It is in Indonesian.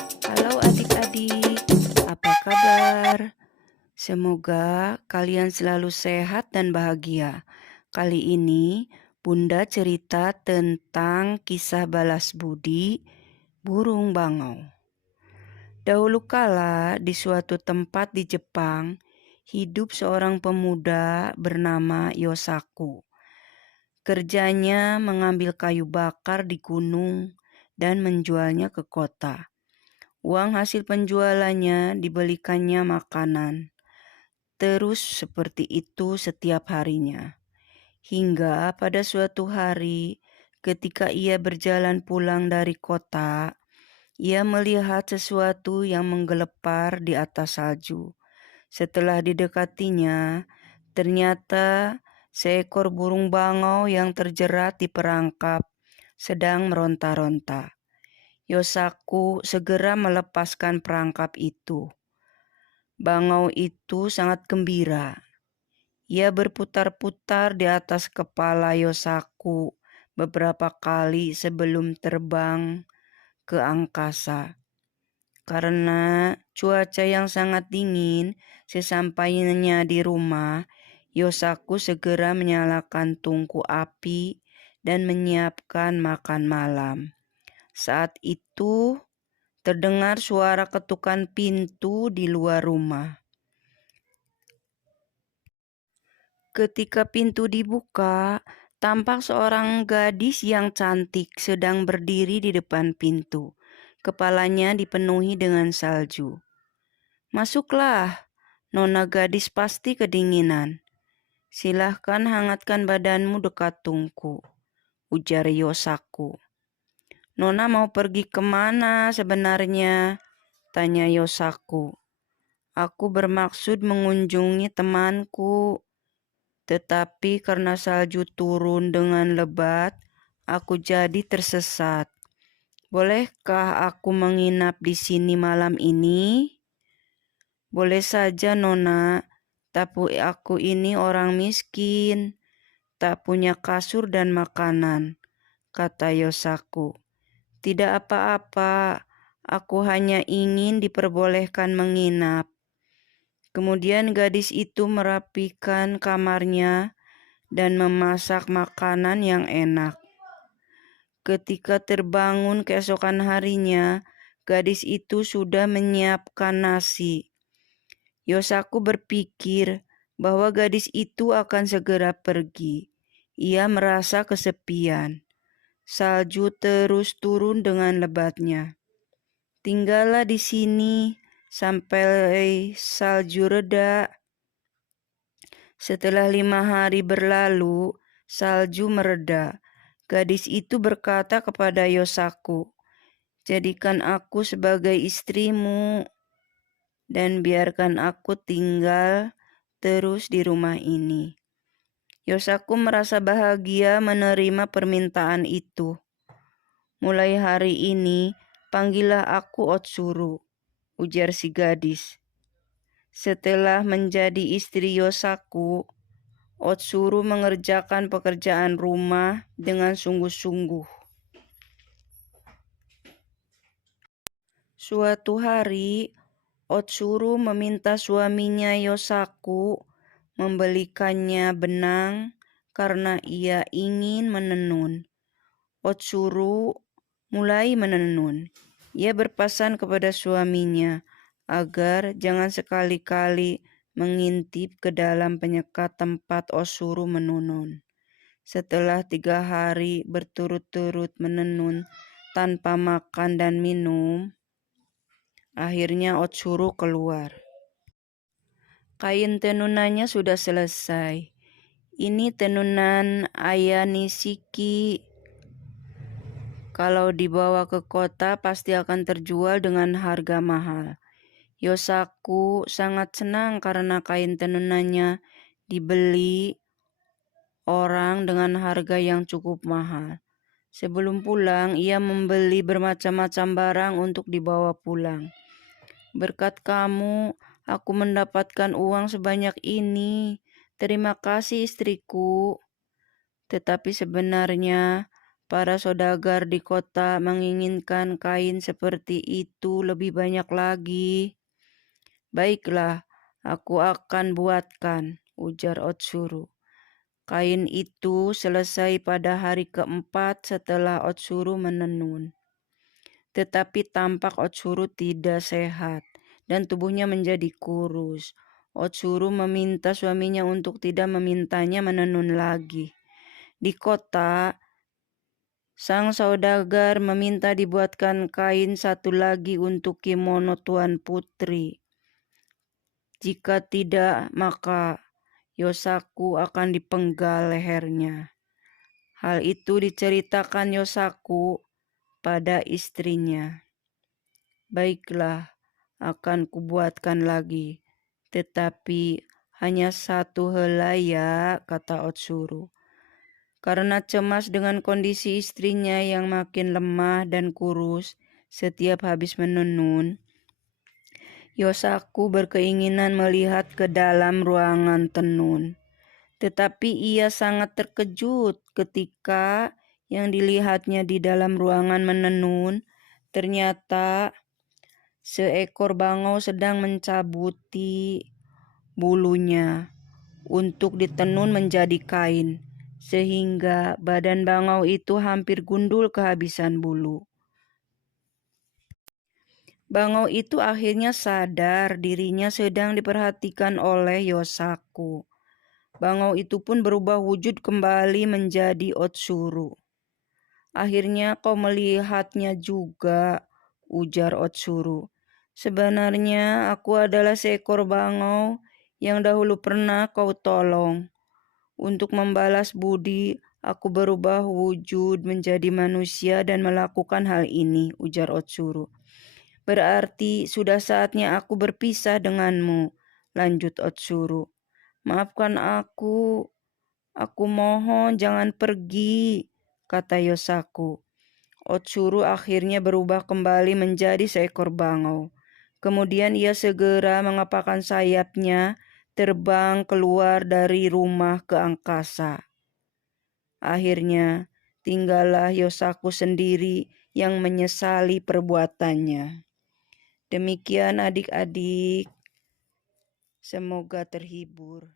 Halo adik-adik, apa kabar? Semoga kalian selalu sehat dan bahagia. Kali ini Bunda cerita tentang kisah balas budi burung bangau. Dahulu kala di suatu tempat di Jepang, hidup seorang pemuda bernama Yosaku. Kerjanya mengambil kayu bakar di gunung dan menjualnya ke kota. Uang hasil penjualannya dibelikannya makanan. Terus seperti itu setiap harinya. Hingga pada suatu hari ketika ia berjalan pulang dari kota, ia melihat sesuatu yang menggelepar di atas salju. Setelah didekatinya, ternyata seekor burung bangau yang terjerat di perangkap sedang meronta-ronta. Yosaku segera melepaskan perangkap itu. Bangau itu sangat gembira. Ia berputar-putar di atas kepala Yosaku beberapa kali sebelum terbang ke angkasa. Karena cuaca yang sangat dingin, sesampainya di rumah, Yosaku segera menyalakan tungku api dan menyiapkan makan malam. Saat itu terdengar suara ketukan pintu di luar rumah. Ketika pintu dibuka, tampak seorang gadis yang cantik sedang berdiri di depan pintu. Kepalanya dipenuhi dengan salju. "Masuklah, nona gadis pasti kedinginan. Silahkan hangatkan badanmu dekat tungku," ujar Yosaku. "Nona mau pergi kemana sebenarnya?" tanya Yosaku. "Aku bermaksud mengunjungi temanku, tetapi karena salju turun dengan lebat, aku jadi tersesat. Bolehkah aku menginap di sini malam ini?" "Boleh saja, Nona, tapi aku ini orang miskin, tak punya kasur dan makanan," kata Yosaku. "Tidak apa-apa, aku hanya ingin diperbolehkan menginap." Kemudian gadis itu merapikan kamarnya dan memasak makanan yang enak. Ketika terbangun keesokan harinya, gadis itu sudah menyiapkan nasi. Yosaku berpikir bahwa gadis itu akan segera pergi. Ia merasa kesepian. Salju terus turun dengan lebatnya. "Tinggallah di sini sampai salju reda." Setelah 5 hari berlalu, salju mereda. Gadis itu berkata kepada Yosaku, "Jadikan aku sebagai istrimu dan biarkan aku tinggal terus di rumah ini." Yosaku merasa bahagia menerima permintaan itu. "Mulai hari ini, panggillah aku Otsuru," ujar si gadis. Setelah menjadi istri Yosaku, Otsuru mengerjakan pekerjaan rumah dengan sungguh-sungguh. Suatu hari, Otsuru meminta suaminya Yosaku membelikannya benang karena ia ingin menenun. Otsuru mulai menenun. Ia berpesan kepada suaminya agar jangan sekali-kali mengintip ke dalam penyekat tempat Otsuru menenun. Setelah 3 hari berturut-turut menenun tanpa makan dan minum, akhirnya Otsuru keluar. Kain tenunannya sudah selesai. "Ini tenunan Aya Nishiki. Kalau dibawa ke kota pasti akan terjual dengan harga mahal." Yosaku sangat senang karena kain tenunannya dibeli orang dengan harga yang cukup mahal. Sebelum pulang, ia membeli bermacam-macam barang untuk dibawa pulang. "Berkat kamu, aku mendapatkan uang sebanyak ini. Terima kasih istriku. Tetapi sebenarnya Para saudagar di kota menginginkan kain seperti itu lebih banyak lagi. Baiklah, aku akan buatkan, ujar Otsuru. Kain itu selesai pada hari keempat setelah Otsuru menenun. Tetapi tampak Otsuru tidak sehat dan tubuhnya menjadi kurus. Otsuru meminta suaminya untuk tidak memintanya menenun lagi. Di kota, sang saudagar meminta dibuatkan kain satu lagi untuk kimono Tuan Putri. Jika tidak, maka Yosaku akan dipenggal lehernya. Hal itu diceritakan Yosaku pada istrinya. Baiklah, akan kubuatkan lagi. Tetapi hanya satu helai ya, kata Otsuru. Karena cemas dengan kondisi istrinya yang makin lemah dan kurus setiap habis menenun, Yosaku berkeinginan melihat ke dalam ruangan tenun. Tetapi ia sangat terkejut ketika yang dilihatnya di dalam ruangan menenun ternyata seekor bangau sedang mencabuti bulunya untuk ditenun menjadi kain, sehingga badan bangau itu hampir gundul kehabisan bulu. Bangau itu akhirnya sadar dirinya sedang diperhatikan oleh Yosaku. Bangau itu pun berubah wujud kembali menjadi Otsuru. Akhirnya kau melihatnya juga, ujar Otsuru. Sebenarnya aku adalah seekor bangau yang dahulu pernah kau tolong. Untuk membalas budi, aku berubah wujud menjadi manusia dan melakukan hal ini, ujar Otsuru. Berarti sudah saatnya aku berpisah denganmu, lanjut Otsuru. Maafkan aku mohon jangan pergi, kata Yosaku. Otsuru akhirnya berubah kembali menjadi seekor bangau. Kemudian ia segera mengepakkan sayapnya, terbang keluar dari rumah ke angkasa. Akhirnya, tinggallah Yosaku sendiri yang menyesali perbuatannya. Demikian adik-adik, semoga terhibur.